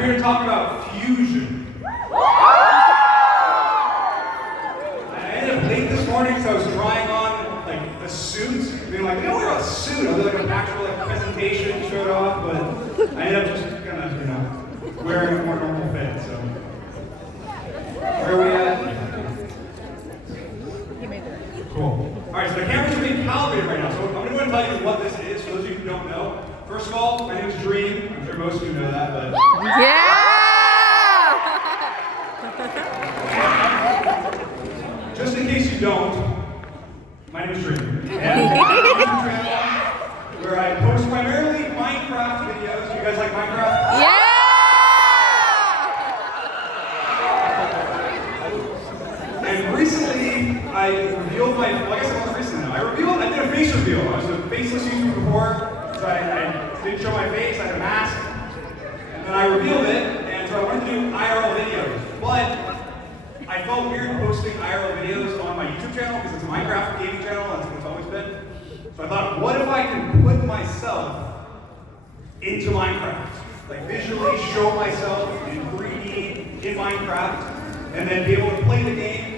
I'm here to talk about fusion. I ended up late this morning because I was trying on like a suit. Being like, I don't wear a suit. I was like an actual like presentation showed off, but I ended up just kind of, wearing a more normal fit. So where are we at? Cool. All right, so the cameras are being calibrated right now. So I'm going to go and tell you what this is for those of you who don't know. First of all, my name is Dream. I'm sure most of you know that, but just in case you don't, my name is Dream. And I have a YouTube channel where I post primarily Minecraft videos. You guys like Minecraft? Yeah! And recently, I revealed my, well, I guess it wasn't recently now. I did a face reveal. I was a faceless YouTuber before, so I didn't show my face, I had a mask. And then I revealed it, and so I wanted to do IRL videos. But I felt weird posting IRL videos on my YouTube channel, because it's a Minecraft gaming channel, that's what it's always been. So I thought, what if I can put myself into Minecraft? Like visually show myself in 3D in Minecraft, and then be able to play the game.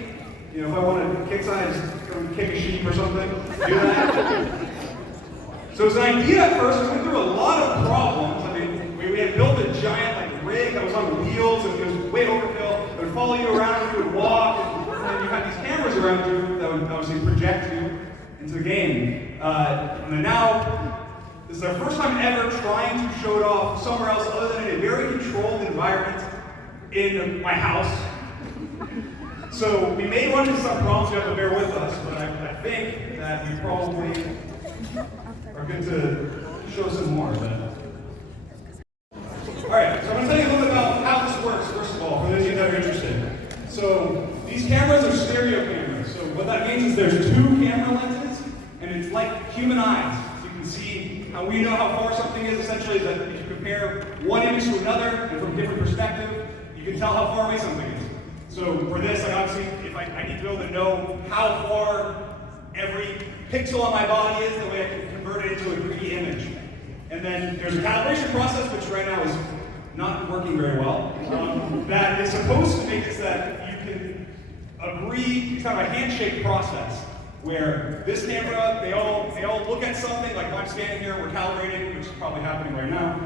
If I want to kick something, just go and kick a sheep or something, do that. So it's an idea at first. We went through a lot of problems. I mean, we had built a giant rig that was on wheels, and it was way overkill. It would follow you around, and you would walk, and then you had these cameras around you that would obviously project you into the game. And then now, this is our first time ever trying to show it off somewhere else other than in a very controlled environment in my house. So we may run into some problems, you have to bear with us, but I think that we probably are good to show some more. Alright, so I'm going to tell you a little bit about how this works, first of all, for those of you that are interested. So these cameras are stereo cameras. So what that means is there's two camera lenses, and it's like human eyes. So you can see how we know how far something is, essentially, is that if you compare one image to another, and from a different perspective, you can tell how far away something is. So for this, obviously, if I need to be able to know how far every pixel on my body is, the way I can convert it into a 3D image. And then there's a calibration process, which right now is not working very well, that is supposed to make it so that you can agree. It's kind of a handshake process, where this camera, they all look at something, like if I'm standing here, we're calibrating, which is probably happening right now,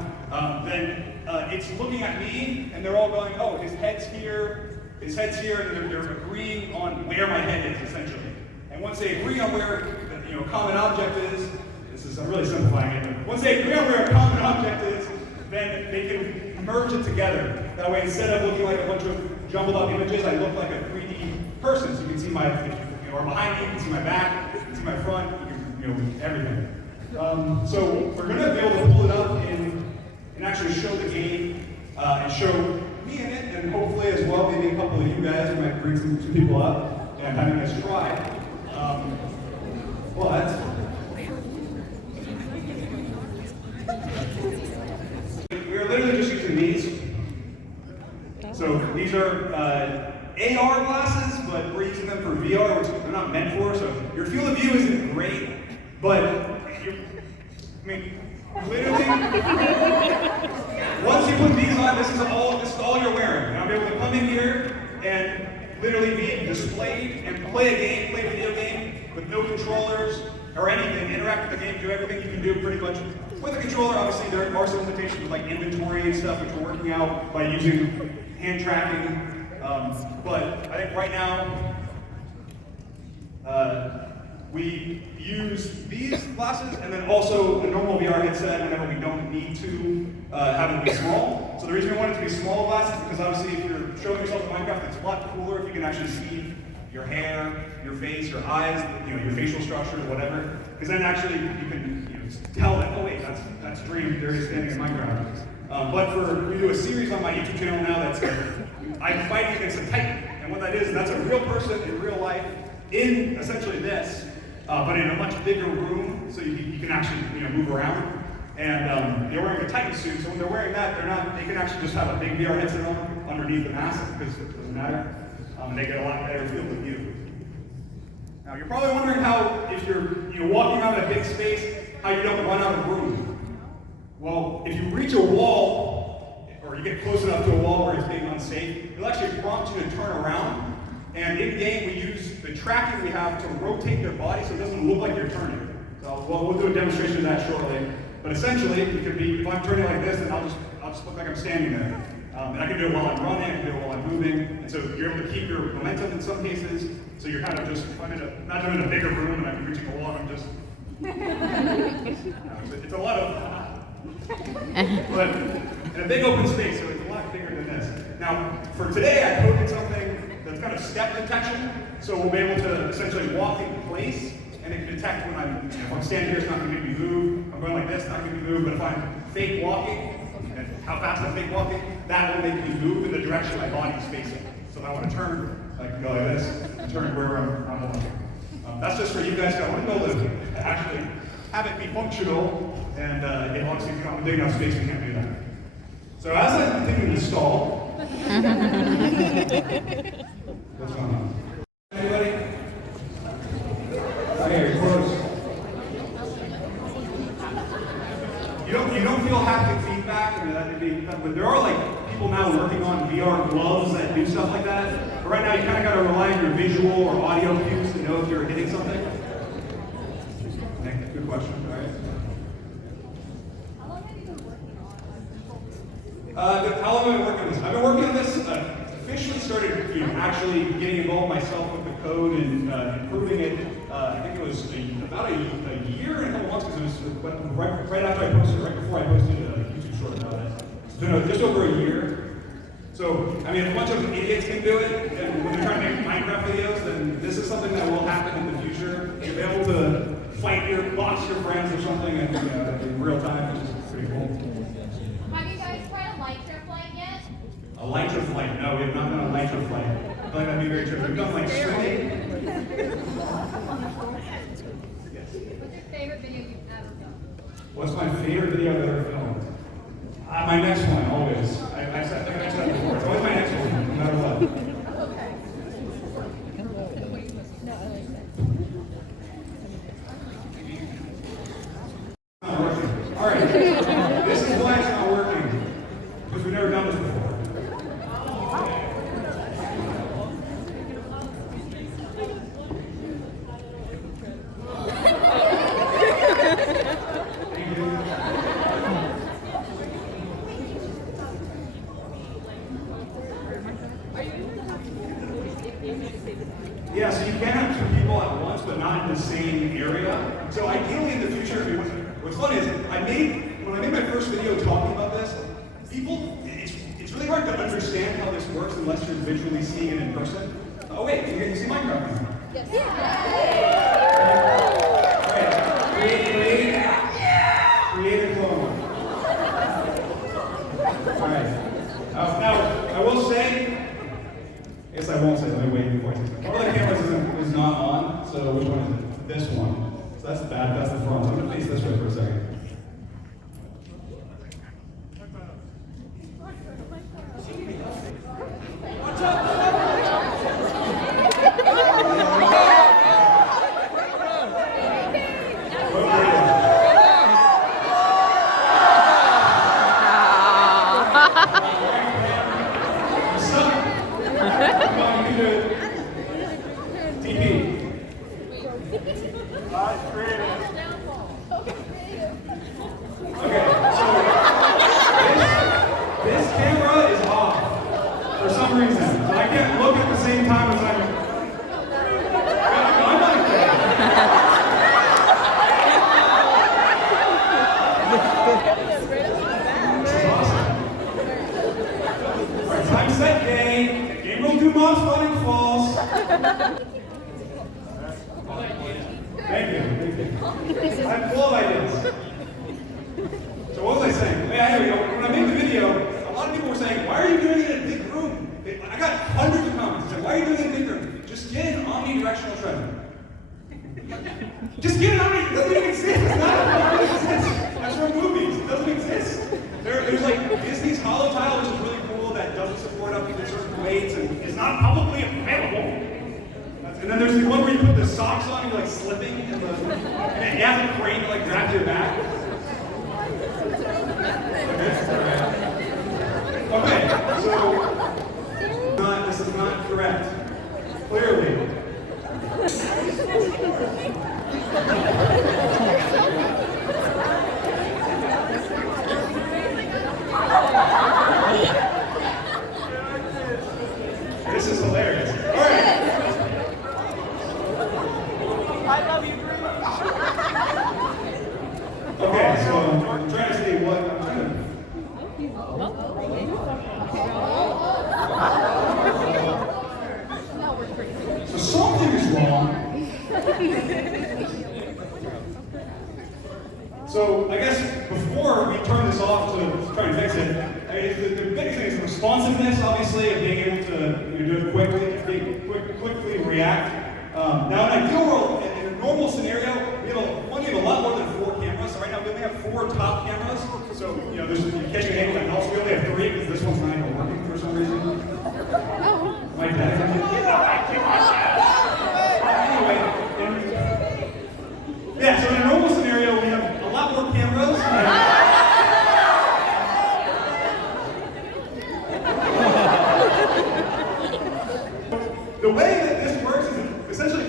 then it's looking at me, and they're all going, oh, his head's here, and they're agreeing on where my head is, essentially. And once they agree on where a common object is, I'm really simplifying it, but once they agree on where a common object is, then they can merge it together. That way, instead of looking like a bunch of jumbled up images, I look like a 3D person. So you can see my, or behind me, you can see my back, you can see my front, you can, everything. So we're going to be able to pull it up and actually show the game and show me in it, and hopefully as well, maybe a couple of you guys. We might bring some people up and having us try. But we're literally just using these. So these are AR glasses, but we're using them for VR, which they're not meant for. So your field of view isn't great, but literally, once you put these on, this is all you're wearing. And I'll be able to come in here and literally be displayed and play a game, play a video game with no controllers or anything, interact with the game, do everything you can do pretty much with a controller. Obviously, there are some limitations with like inventory and stuff, which we're working out by using hand tracking. But I think right now, we use these glasses and then also a normal VR headset whenever we don't need to have it be small. So the reason we want it to be small glasses is because obviously if you're showing yourself in Minecraft, it's a lot cooler if you can actually see your hair, your face, your eyes, your facial structure, whatever. Because then actually you can tell that, oh wait, that's Dream, there he is standing in Minecraft. But we do a series on my YouTube channel now that's I'm fighting against a Titan. And what that is, that's a real person in real life in essentially this. But in a much bigger room, so you can actually move around. And they're wearing a Titan suit, so when they're wearing that, they can actually just have a big VR headset on underneath the mask because it doesn't matter. And they get a lot better field of view. Now you're probably wondering how, if you're walking around a big space, how you don't run out of room. Well, if you reach a wall, or or you get close enough to a wall where it's being unsafe, it'll actually prompt you to turn around. And in game, we use the tracking we have to rotate their body so it doesn't look like you're turning. So we'll do a demonstration of that shortly. But essentially, it could be, if I'm turning like this, then I'll just look like I'm standing there. And I can do it while I'm running, I can do it while I'm moving. And so you're able to keep your momentum in some cases. So you're kind of just, I'm in a bigger room and I'm reaching a wall, I'm just, it's a lot of, but in a big open space, so it's a lot bigger than this. Now, for today, I coded something that's kind of step detection. So we'll be able to essentially walk in place, and it can detect when if I'm standing here, it's not going to make me move. I'm going like this, it's not going to make me move. But if I'm fake walking, and how fast I'm fake walking, that will make me move in the direction my body is facing. So if I want to turn, I can go like this, and turn wherever I'm walking. That's just for you guys. I want to be able to actually have it be functional, and obviously if you don't have a big enough space, we can't do that. So as I continue to stall, what's going on? Anybody? Okay, you're close. You don't feel haptic feedback, that could be, but there are like people now working on VR gloves that do stuff like that. But right now, you kind of got to rely on your visual or audio cues to know if you're hitting something. Okay, good question. All right. How long have you been working on How long have I been working on this? I've been working on this. Officially started, actually getting involved myself with the code and improving it. I think it was about a year and a couple months because it was right after I posted, right before I posted a YouTube short about it. So no, just over a year. So I mean, if a bunch of idiots can do it, and when they're trying to make Minecraft videos, then this is something that will happen in the future. You'll be able to box your friends or something in real time, which is pretty cool. Have you guys tried a Lytra flight yet? A Lytra flight? No, we have not done a Lytra flight. I feel like that'd be very tricky. We've done like swimming. What's your favorite video you've ever done? What's my favorite video I've ever filmed? My next one, always. I said that before. It's always my next one, no matter what. Not working. All right. This is why it's not working. Because we've never done this before. Yeah, so you can have two people at once, but not in the same area. So ideally in the future, what's funny is when I made my first video talking about this, it's really hard to understand how this works unless you're visually seeing it in person. Oh wait, you see Minecraft now? Yes. Alright, create a clone. Alright, now I will say, I guess I won't say, let me wait before I say it. One of the cameras is not on, so which one is it? This one. So that's bad, that's the front. So I'm going to face this way for a second. Thank you. I have 12 ideas. So what was I saying? When I made the video, a lot of people were saying, why are you doing it in a big room? I got hundreds of comments saying, why are you doing it in a big room? Just get an omnidirectional treadmill. Just get an omnidirectional, it doesn't even exist. It's not a doesn't exist. That's from movies. It doesn't exist. There's like Disney's Hollow Tile, which is really cool, that doesn't support up to certain weights and is not publicly available. And then there's the one where you put the socks on and you're like slipping, and it has a crane to like grab your back. correct. Clearly. This is hilarious. All right. I love you, Dream. Okay, so I'm trying to see what I'm trying to. So something is wrong. So I guess before we turn this off to try and fix it, the biggest thing is responsiveness, obviously, of being able to do it quickly, quickly react. Now, in an ideal world, in a normal scenario, we have a lot more than 4 cameras. So right now, we only have 4 top cameras. So there's you catch a hand with that house. We only have 3 because this one's not even working for some reason. My dad. Anyway, yeah. So in a normal scenario, we have a lot more cameras. The way that this works is essentially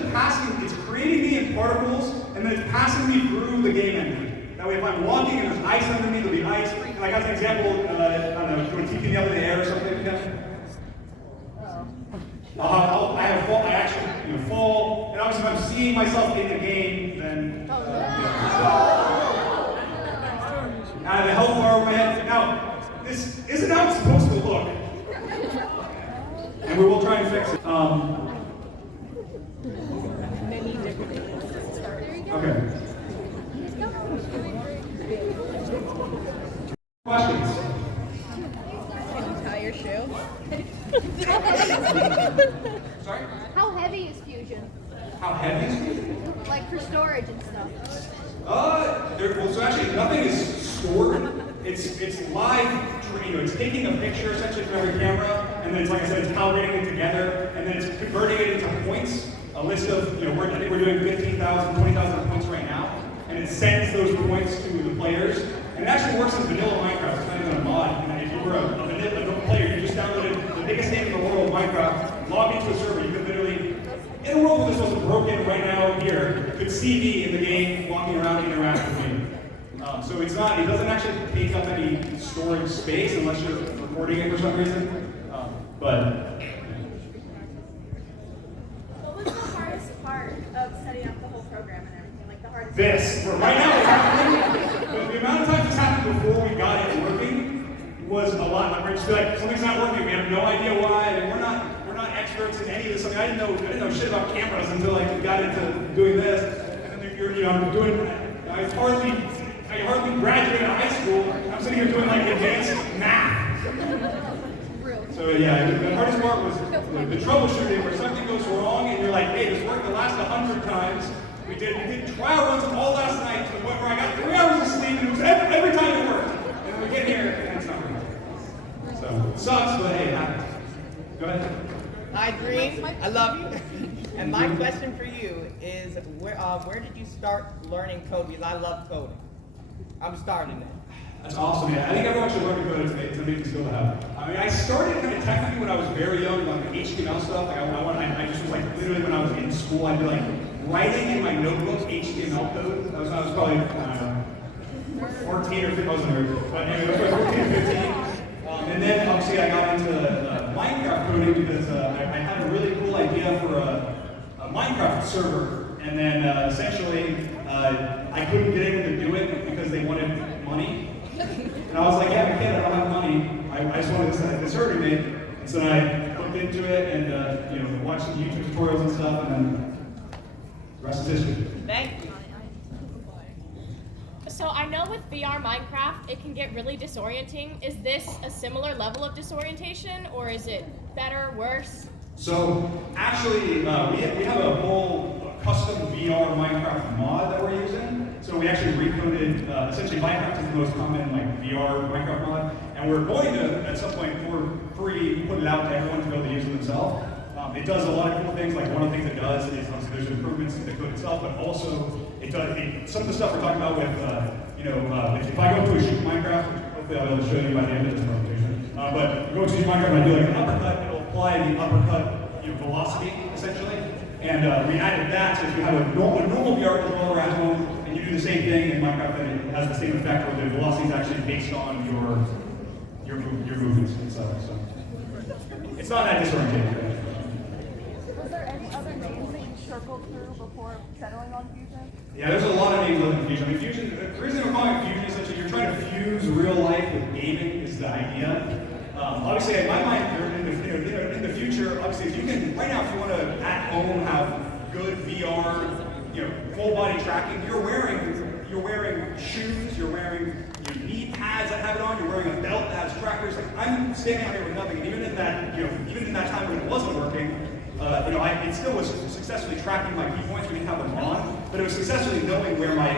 it's creating me in particles, and then it's passing me through the game engine. That way, if I'm walking and there's ice under me, there'll be ice. And I got an example, I don't know, doing TP up in the air or something like that. I actually fall, and obviously if I'm seeing myself in the game, then the health bar over my head. Now, this isn't how it's supposed to look. And we will try and fix it. Okay. Questions? Can you tie your shoe? Sorry? How heavy is Fusion? How heavy is it? Like for storage and stuff. So actually nothing is stored. It's live. It's taking a picture essentially from every camera, and then it's like I said, it's calibrating it together, and then it's converting it into points. A list of I think we're doing 15,000, 20,000 points right now, and it sends those points to the players. And it actually works in vanilla Minecraft. It's not even a mod. And if you were a vanilla player, you just downloaded the biggest game in the world, Minecraft, logged into a server, you could literally, in a world where this wasn't broken right now here, could see me in the game, walking around, interact with me. So it doesn't actually take up any storage space unless you're recording it for some reason. But What was the hardest part of setting up the whole program and everything? Like the hardest this, right now it's happening, but the amount of times this happened before we got it working was a lot. Like we're just like, something's not working, we have no idea why, and we're not experts in any of this. I mean, I didn't know shit about cameras until I got into doing this. And then I hardly graduated high school. I'm sitting here doing like advanced math. So yeah, the hardest part was the troubleshooting where something goes wrong and you're like, hey, this worked the last 100 times. We did trial runs all last night to the point where I got 3 hours of sleep and it was every time it worked. And then we get here and it's not working. So it sucks, but hey, it happens. Go ahead. Hi, Dream. I love you. And my question for you is, where did you start learning code? Because I love coding. I'm starting it. That's awesome, man. I think everyone should learn to code. It's an amazing skill to have. I mean, I started kind of technically when I was very young, like HTML stuff. Like I just was like literally when I was in school, I'd be like writing in my notebook HTML code. That was when I was probably, I don't know, 14 or 15. I wasn't there. But anyway, I was like 14 or 15. And then obviously I got into Minecraft coding because I had a really cool idea for a Minecraft server. And then essentially, I couldn't get able to do it because they wanted money. And I was like, yeah, but kid, I don't have money. I just wanted this server made. And so I looked into it and watched some YouTube tutorials and stuff, and then the rest is history. Thank you. So I know with VR Minecraft, it can get really disorienting. Is this a similar level of disorientation, or is it better, worse? So actually, we have a whole custom VR Minecraft mod that we're using. So we actually recoded, essentially Minecraft is the most common VR Minecraft mod, and we're going to, at some point, for free, put it out to everyone to be able to use it themselves. It does a lot of cool things. Like one of the things it does is obviously there's improvements to the code itself, but also some of the stuff we're talking about with, if I go to a shoot Minecraft, which hopefully I'll be able to show you by the end of this presentation, but go to shoot Minecraft and I do like an uppercut, it'll apply the uppercut velocity, essentially. And we added that, so if you have a normal VR controller at home, and you do the same thing in Minecraft, and it has the same effect where the velocity is actually based on your movements and stuff. So it's not that disorientating. Was there any other names that you circled through before settling on Fusion? Yeah, there's a lot of names other than Fusion. I mean, Fusion, the reason we're calling it Fusion is essentially you're trying to fuse real life with gaming is the idea. Obviously, in my mind, in the future, obviously, if you can, right now, if you want to at home have good VR, full body tracking, you're wearing shoes, you're wearing knee pads that have it on, you're wearing a belt that has trackers. Like I'm standing out here with nothing, and even in that time when it wasn't working, it still was successfully tracking my key points. We didn't have them on, but it was successfully knowing where my,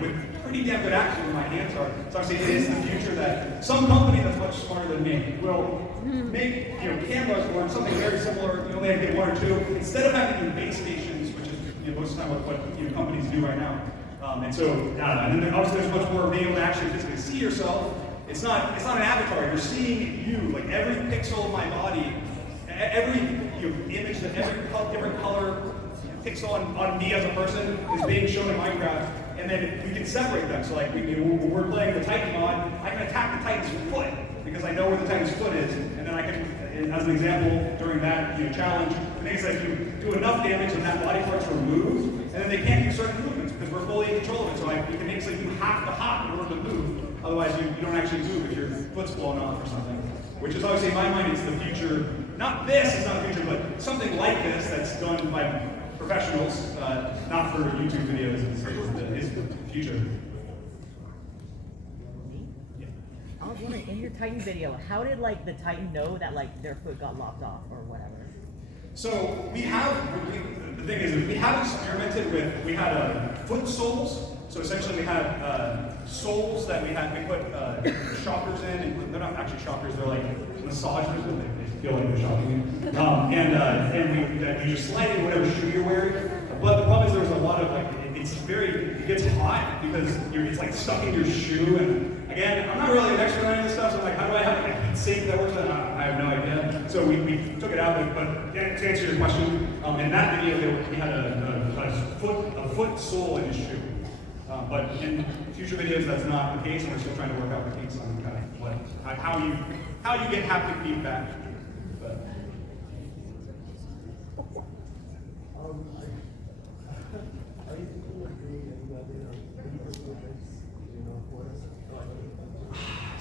with pretty damn good accuracy where my hands are. So obviously it is the future that some company that's much smarter than me will make, cameras or something very similar. You only have to get one or two. Instead of having base stations, which is most of the time what companies do right now. And so, and then obviously there's much more being able to actually physically see yourself. It's not an avatar. You're seeing you, like every pixel of my body, every image, that every different color pixel on me as a person is being shown in Minecraft, and then we can separate them. So like when we're playing the Titan mod, I can attack the Titan's foot because I know where the Titan's foot is, and then I can, as an example, during that challenge, the thing is that you do enough damage and that body part's removed, and then they can't do certain movements because we're fully in control of it. So you can make so you have to hop in order to move. Otherwise, you don't actually move if your foot's blown off or something. Which is obviously in my mind, it's the future. Not this is not the future, but something like this that's done by professionals, not for YouTube videos, is the future. I was wondering, in your Titan video, how did the Titan know that their foot got lopped off or whatever? So the thing is, we have experimented with, we had foot soles. So essentially we had soles that we put shockers in, and they're not actually shockers, they're like massagers, but they feel like they're shocking you. And you just slide in whatever shoe you're wearing. But the problem is there's a lot of it gets hot because it's like stuck in your shoe. And again, I'm not really an expert on any of this stuff, so I'm like, how do I have a heat sink that works? I have no idea. So we took it out, but to answer your question, in that video we had a foot sole in his shoe. But in future videos, that's not the case, and we're still trying to work out the kinks on kind of how you get haptic feedback. But.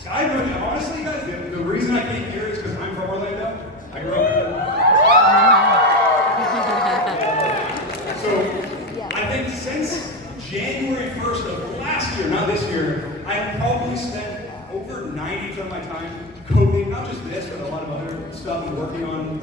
Honestly, guys, the reason I came here is because I'm from Orlando. I grew up here. So I think since January 1st of last year, not this year, I've probably spent over 90% of my time coding, not just this, but a lot of other stuff and working on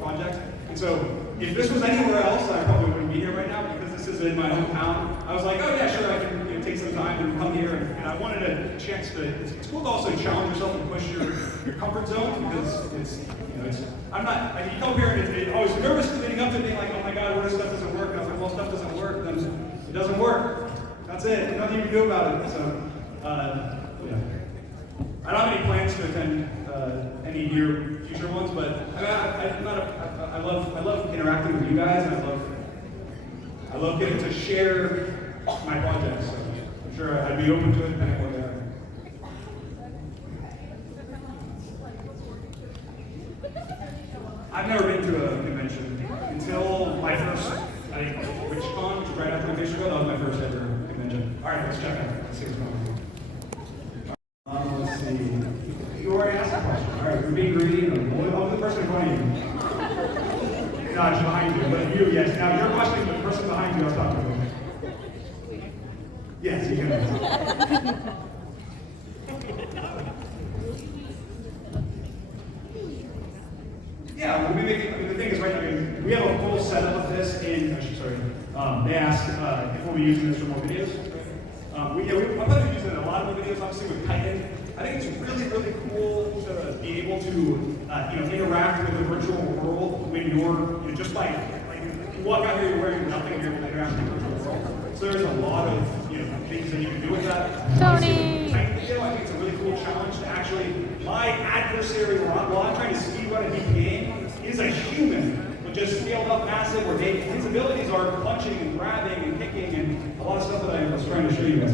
projects. And so if this was anywhere else, I probably wouldn't be here right now because this is in my hometown. I was like, oh yeah, sure, I can take some time and come here. And I wanted a chance to, it's cool to also challenge yourself and push your comfort zone because you come here and I was nervous leading up to being like, oh my God, what if stuff doesn't work? And I was like, well, stuff doesn't work, then it doesn't work. That's it, there's nothing you can do about it. So, yeah. I don't have any plans to attend any future ones, but I love interacting with you guys, and I love getting to share my projects. So I'm sure I'd be open to it depending on what they are. I've never been to a convention until my first, I think, WitchCon, which was right after the show. That was my first ever convention. All right, let's check out. Let's see what's going on. Let's see. You already asked a question. All right, we're being greedy. I'll be the person in front of you. No, it's behind you. But you, yes. Now, your question is the person behind you I was talking about. Yes, you can. Yeah, we'll be making, the thing is, right, we have a full setup of this in, they asked if we'll be using this for more videos. I'm going to be using it in a lot of the videos, obviously with Titan. I think it's really, really cool to be able to, interact with the virtual world when you're just by, you walk out here, you're wearing nothing, and you're able to interact with the virtual world. So there's a lot of, things that you can do with that. Tony! Titan video, I think it's a really cool challenge to actually, my adversary, while I'm trying to speedrun a new game, is a human. just scaled up massive, where his abilities are punching and grabbing and kicking and a lot of stuff that I was trying to show you guys.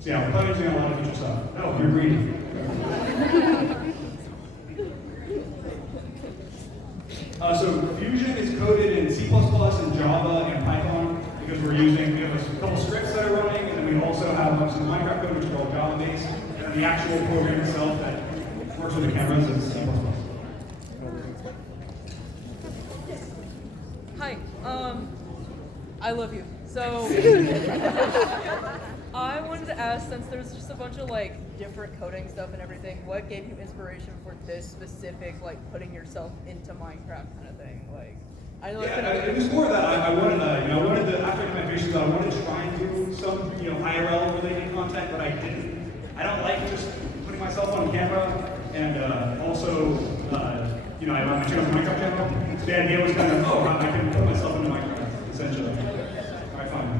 So yeah, we're probably using a lot of future stuff. Oh, you're greedy. So Fusion is coded in C++, and Java, and Python, because we have a couple scripts that are running, and then we also have some Minecraft code, which is called Java-based, and then the actual program itself that works with the cameras is C++. Hi, I love you. So, I wanted to ask, since there's just a bunch of like different coding stuff and everything, what gave you inspiration for this specific, like putting yourself into Minecraft kind of thing? Like, I know It was more that I wanted to, after I did my visions, I wanted to try and do some, IRL related content, but I didn't. I don't like just putting myself on camera, and also, I run my channel, Minecraft channel. So the idea was kind of, I can put myself into Minecraft, essentially. All right, fine.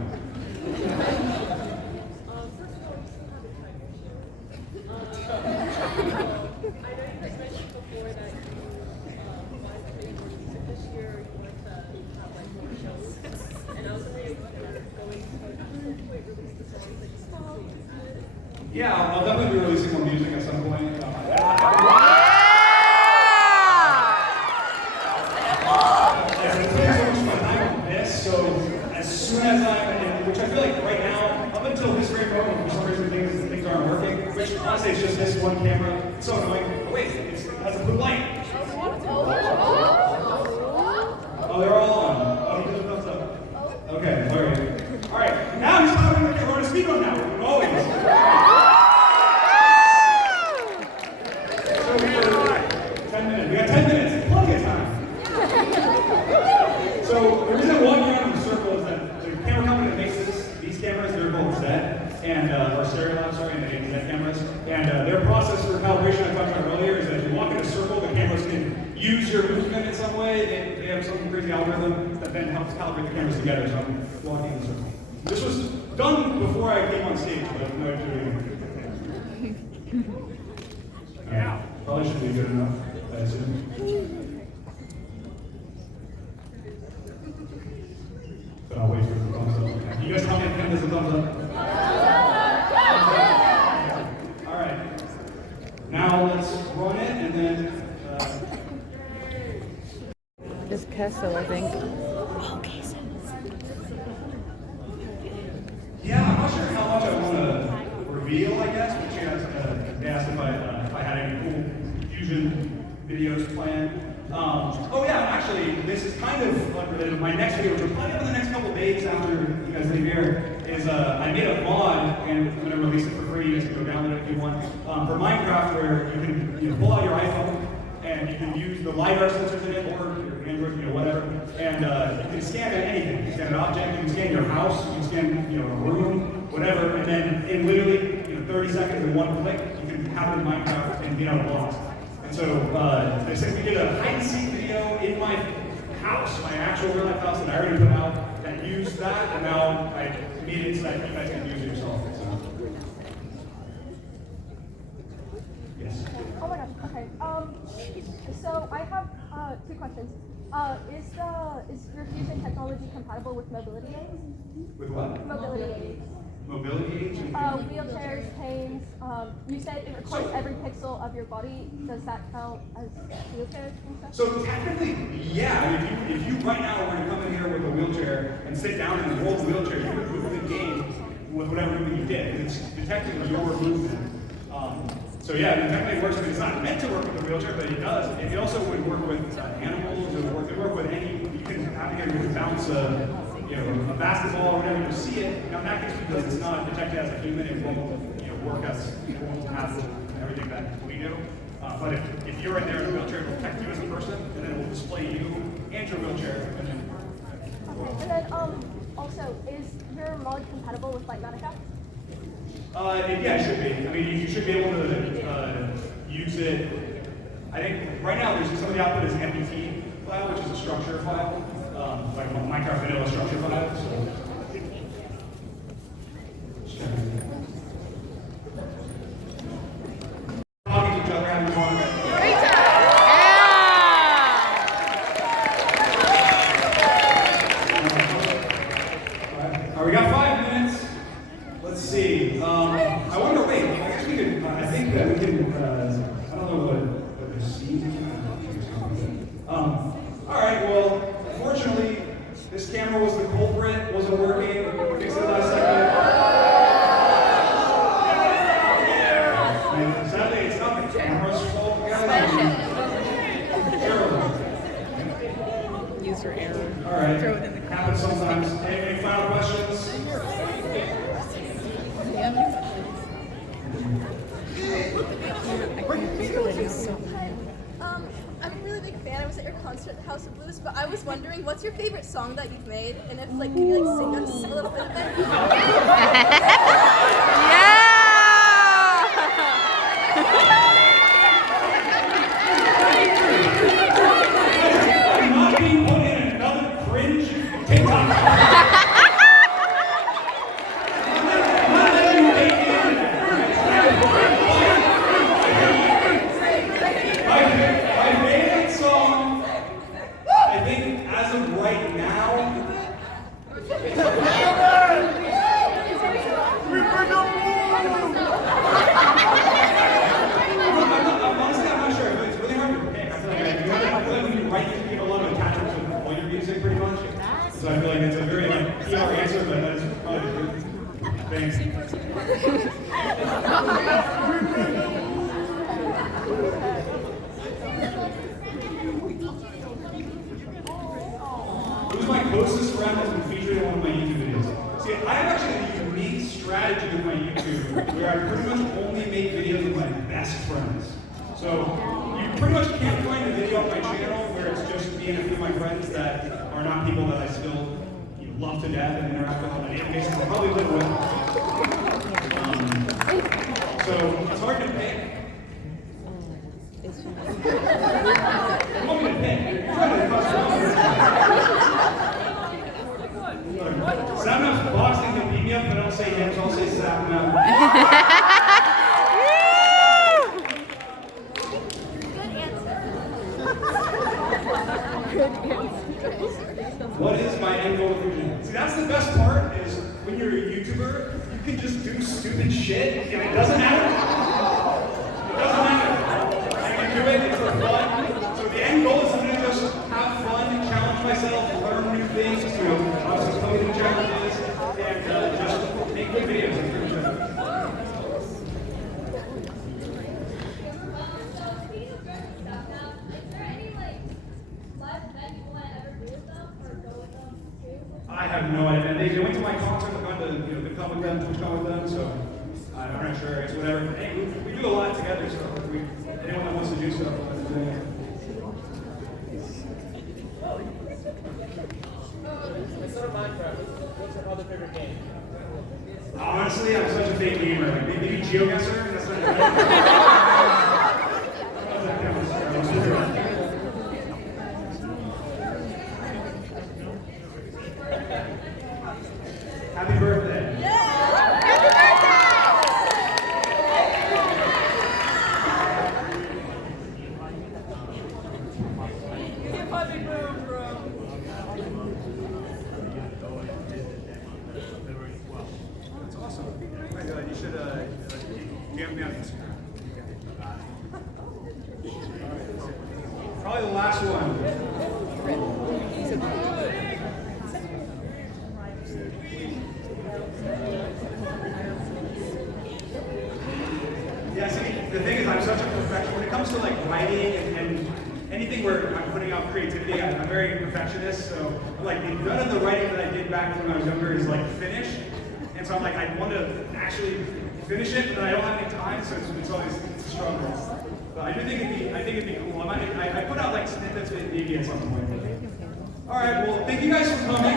Yeah, I'll definitely be releasing more music at some point. So as soon as which I feel like right now, up until this very moment, for some reason things aren't working, which honestly is just this one camera. It's so annoying. Oh, wait, it has a blue light. Oh, they're all on. Oh, he doesn't know what's up. Okay, all right. Now he's talking with the Corona speaker now. Always. So we got 10 minutes. We got 10 minutes. Plenty of time. So the reason I walk around in the circle is that the camera company that makes these cameras, they're both Z and or Stereolab, and they make Z cameras. And their process for calibration I talked about earlier is that if you walk in a circle, the cameras can use your movement in some way. They have some crazy algorithm that then helps calibrate the cameras together. So I'm walking in the circle. This was done before I came on stage, but I have no idea. Yeah, probably should be good enough, I assume. So I'll wait for the thumbs up. You guys tell me if there's a thumbs up. All right. Now let's run it and then. It's Kessel, I think. Yeah, I'm not sure how much I want to reveal, I guess, but they asked if I had any cool Fusion videos planned. Actually, this is kind of unrelated. My next video, which will probably up in the next couple days after you guys leave here, is I made a mod, and I'm going to release it for free. You guys can go download it if you want. For Minecraft, where you can pull out your iPhone, and you can use the LiDAR sensors in it, or your Android, whatever, and you can scan anything. You can scan an object, you can scan your house, you can scan a room, whatever, and then in literally 30 seconds in one click, you can have it in Minecraft and get out of blocks. And so they said we did a hide and seek video in my house, my actual real life house that I already put out, that used that, and now I made it so that you guys can use it yourself. So. Yes. Oh my gosh, okay. So I have two questions. Is your Fusion technology compatible with mobility aids? With what? Mobility aids. Mobility aids? Wheelchairs, canes. You said it records every pixel of your body. Does that count as wheelchairs and stuff? So technically, yeah. I mean, if you right now were to come in here with a wheelchair and sit down and roll the wheelchair, you could move the game with whatever movement you did. It's detecting your movement. So yeah, it technically works. It's not meant to work with the wheelchair, but it does. And it also would work with animals. It would work with any. You can have you can bounce a basketball or whatever. You see it. Now in that case, because it's not detected as a human, it won't work as it won't have everything that we do. But if you're in there in a wheelchair, it will detect you as a person, and then it will display you and your wheelchair. And then, okay. And then also, is your mod compatible with like Megacon? Yeah, it should be. I mean, you should be able to use it. I think right now there's some of the output is MPT file, which is a structure file, like a Minecraft vanilla structure file. So. Talking to each other, having fun. This camera was the culprit, wasn't working, fixed it last second. And sadly, it's not the camera's fault, guys. Terrible. User error. All right, Throw it in the happens sometimes. Any final questions? I'm a really big fan. I was at your concert at the House of Blues, but I was wondering, what's your favorite song that you've made? And if, like, can you, like, sing us a little bit of it? I'm not being put in another cringe TikTok. My favorite song, I think, as of right now, honestly, I'm not sure. It's really hard to pick. I feel like when you write music, you have a lot of attachments with all your music, pretty much. So I feel like it's a very like PR answer, but that is probably the truth. Thanks. Who's my closest friend has been featured in one of my YouTube videos? See, I have actually a unique strategy with my YouTube where I pretty much only make videos with my best friends. So you pretty much can't find a video on my channel where it's just me and a few of my friends that are not people that I still love to death and interact with on a daily basis. I probably live with. So it's hard to pick. I'm not gonna pick. You're trying to cause Sapnap's boxing can beat me up, but I don't say him, so I'll say Sapnap. What is my end goal conclusion? See, that's the best part is when you're a YouTuber, you can just do stupid shit and it doesn't matter. It doesn't matter. I can do it, it's for fun. So the end goal is to just have fun, challenge myself, learn new things, obviously coding challenges, and just make good videos. I have no idea. They went to my concert, I've gone to the club with them, Twitch with them, so I'm not sure. It's whatever. Hey, we do a lot together, so anyone that wants to do stuff, let's do it. Instead of Minecraft, what's your other favorite game? Honestly, I'm such a big gamer. Like, maybe GeoGuessr? That's not Happy birthday. Happy birthday! Give Bobby boom, bro. That's awesome. You should DM me on Instagram. Probably the last one. Yeah, see, the thing is, I'm such a perfectionist. When it comes to like writing and anything where I'm putting out creativity, I'm very perfectionist. So like none of the writing that I did back when I was younger is like finished. And so I'm like, I want to actually finish it, but I don't have any time, so it's always a struggle. But I do think it'd be cool. I put out like snippets maybe at some point. All right, well, thank you guys for coming.